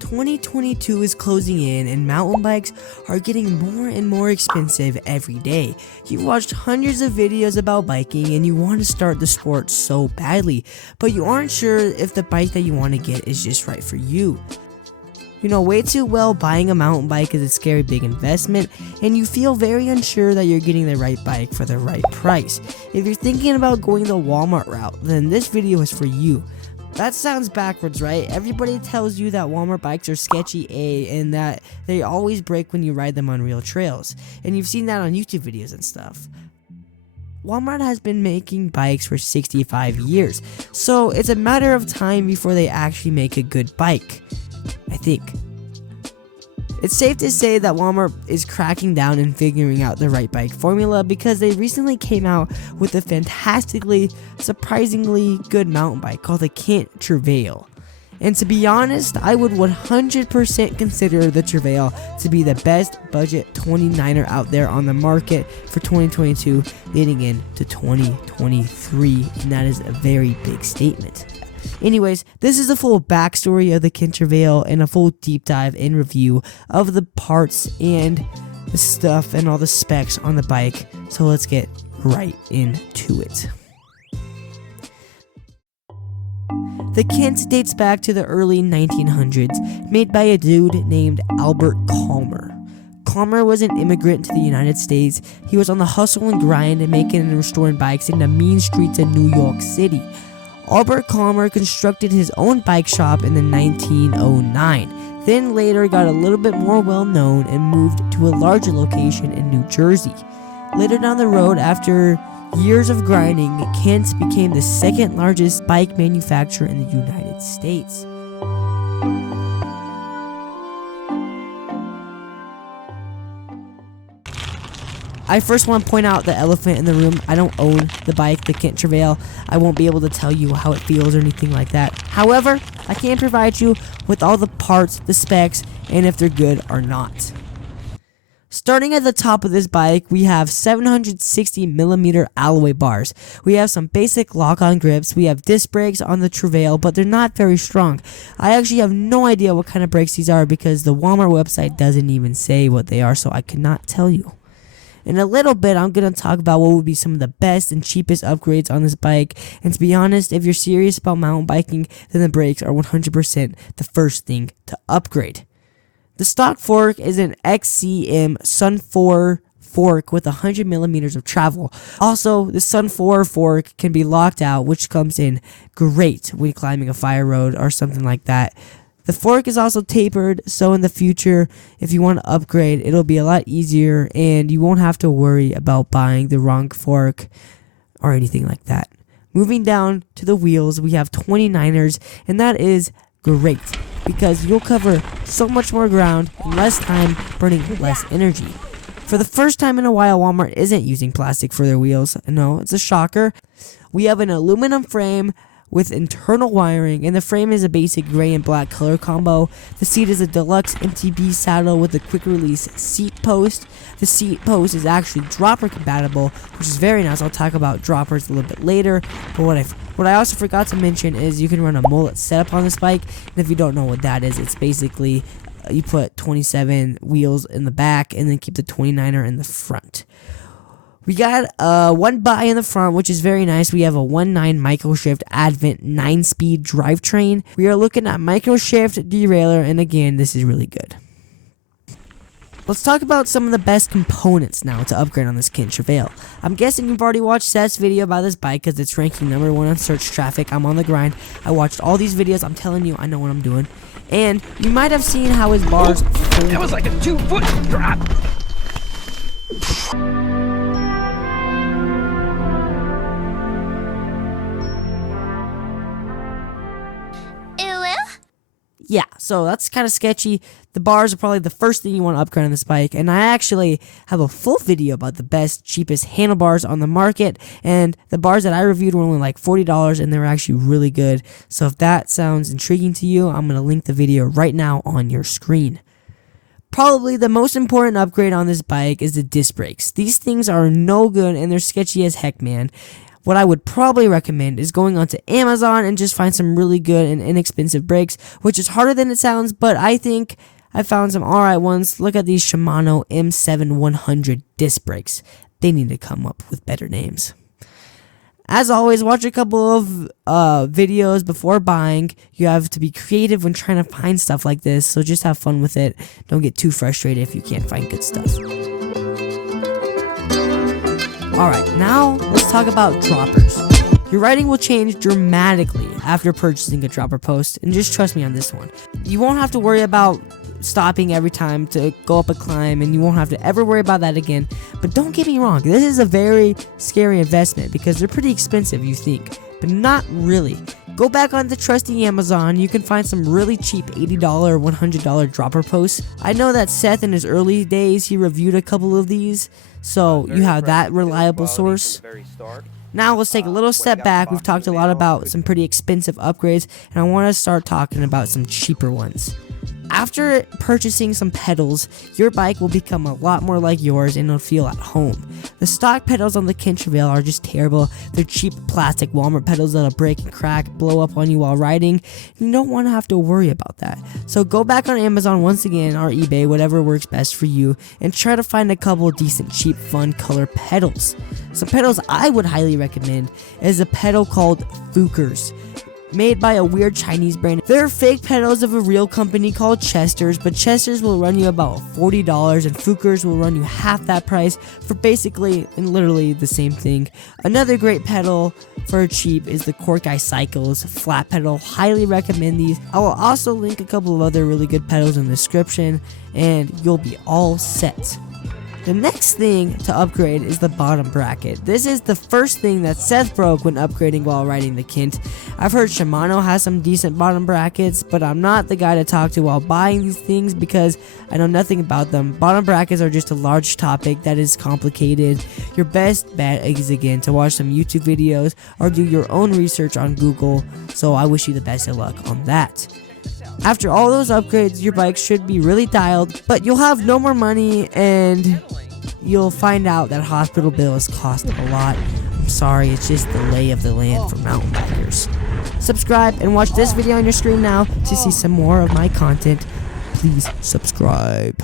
2022 is closing in and mountain bikes are getting more and more expensive every day. You've watched hundreds of videos about biking and you want to start the sport so badly, but you aren't sure if the bike that you want to get is just right for you. You know way too well buying a mountain bike is a scary big investment, and you feel very unsure that you're getting the right bike for the right price. If you're thinking about going the Walmart route, then this video is for you. That sounds backwards, right? Everybody tells you that Walmart bikes are sketchy and that they always break when you ride them on real trails. And you've seen that on YouTube videos and stuff. Walmart has been making bikes for 65 years, so it's a matter of time before they actually make a good bike, I think. It's safe to say that Walmart is cracking down and figuring out the right bike formula because they recently came out with a fantastically, surprisingly good mountain bike called the Trouvaille. And to be honest, I would 100% consider the Trouvaille to be the best budget 29er out there on the market for 2022 leading into 2023, and that is a very big statement. Anyways, this is the full backstory of the Trouvaille and a full deep dive and review of the parts and the stuff and all the specs on the bike. So let's get right into it. The Kent dates back to the early 1900s, made by a dude named Albert Kalmer. Kalmer was an immigrant to the United States. He was on the hustle and grind and making and restoring bikes in the mean streets of New York City. Albert Kalmer constructed his own bike shop in the 1909, then later got a little bit more well known and moved to a larger location in New Jersey. Later down the road, after years of grinding, Kent became the second largest bike manufacturer in the United States. I first want to point out the elephant in the room. I don't own the bike, the Kent Trouvaille. I won't be able to tell you how it feels or anything like that. However, I can provide you with all the parts, the specs, and if they're good or not. Starting at the top of this bike, we have 760mm alloy bars. We have some basic lock-on grips. We have disc brakes on the Trouvaille, but they're not very strong. I actually have no idea what kind of brakes these are because the Walmart website doesn't even say what they are, so I cannot tell you. In a little bit, I'm going to talk about what would be some of the best and cheapest upgrades on this bike. And to be honest, if you're serious about mountain biking, then the brakes are 100% the first thing to upgrade. The stock fork is an XCM Sun 4 fork with 100mm of travel. Also, the Sun 4 fork can be locked out, which comes in great when climbing a fire road or something like that. The fork is also tapered, so in the future, if you want to upgrade, it'll be a lot easier and you won't have to worry about buying the wrong fork or anything like that. Moving down to the wheels, we have 29ers, and that is great because you'll cover so much more ground in less time, burning less energy. For the first time in a while, Walmart isn't using plastic for their wheels. No, it's a shocker. We have an aluminum frame with internal wiring, and the frame is a basic gray and black color combo. The seat is a deluxe MTB saddle with a quick release seat post. The seat post is actually dropper compatible, which is very nice. I'll talk about droppers a little bit later. But what I also forgot to mention is you can run a mullet setup on this bike, and if you don't know what that is, it's basically you put 27 wheels in the back and then keep the 29er in the front. We got one buy in the front, which is very nice. We have a 1.9 microshift Advent 9-speed drivetrain. We are looking at microshift derailleur, and again, this is really good. Let's talk about some of the best components now to upgrade on this Kent Trouvaille. I'm guessing you've already watched Seth's video about this bike because it's ranking number 1 on search traffic. I'm on the grind. I watched all these videos. I'm telling you, I know what I'm doing. And you might have seen how his bars... That was like a 2-foot drop! Yeah, so that's kind of sketchy. The bars are probably the first thing you want to upgrade on this bike, and I actually have a full video about the best, cheapest handlebars on the market, and the bars that I reviewed were only like $40, and they were actually really good. So if that sounds intriguing to you, I'm going to link the video right now on your screen. Probably the most important upgrade on this bike is the disc brakes. These things are no good, and they're sketchy as heck, man. what I would probably recommend is going onto Amazon and just find some really good and inexpensive brakes, which is harder than it sounds, but I think I found some alright ones. Look at these Shimano M7 100 disc brakes. They need to come up with better names. As always, watch a couple of videos before buying. You have to be creative when trying to find stuff like this, so just have fun with it. Don't get too frustrated if you can't find good stuff. Alright, now let's talk about droppers. Your riding will change dramatically after purchasing a dropper post, and just trust me on this one. You won't have to worry about stopping every time to go up a climb, and you won't have to ever worry about that again. But don't get me wrong, this is a very scary investment because they're pretty expensive, you think, but not really. Go back on the trusty Amazon. You can find some really cheap $80 or $100 dropper posts. I know that Seth in his early days, he reviewed a couple of these, so you have that reliable source. Now let's take a little step back. We've talked a lot about some pretty expensive upgrades, and I want to start talking about some cheaper ones. After purchasing some pedals, your bike will become a lot more like yours and it'll feel at home. The stock pedals on the Kent Trouvaille are just terrible. They're cheap plastic Walmart pedals that'll break and crack, blow up on you while riding. You don't want to have to worry about that. So go back on Amazon once again, or eBay, whatever works best for you, and try to find a couple decent, cheap, fun color pedals. Some pedals I would highly recommend is a pedal called Fuchers, made by a weird Chinese brand. They're fake pedals of a real company called Chester's, but Chester's will run you about $40 and Fuchers will run you half that price for basically and literally the same thing. Another great pedal for cheap is the Cork Eye Cycles flat pedal. Highly recommend these. I will also link a couple of other really good pedals in the description, and you'll be all set. The next thing to upgrade is the bottom bracket. This is the first thing that Seth broke when upgrading while riding the Kent. I've heard Shimano has some decent bottom brackets, but I'm not the guy to talk to while buying these things because I know nothing about them. Bottom brackets are just a large topic that is complicated. Your best bet is again to watch some YouTube videos or do your own research on Google, so I wish you the best of luck on that. After all those upgrades, your bike should be really dialed, but you'll have no more money and you'll find out that hospital bills cost a lot. I'm sorry, it's just the lay of the land for mountain bikers. Subscribe and watch this video on your screen now to see some more of my content. Please subscribe.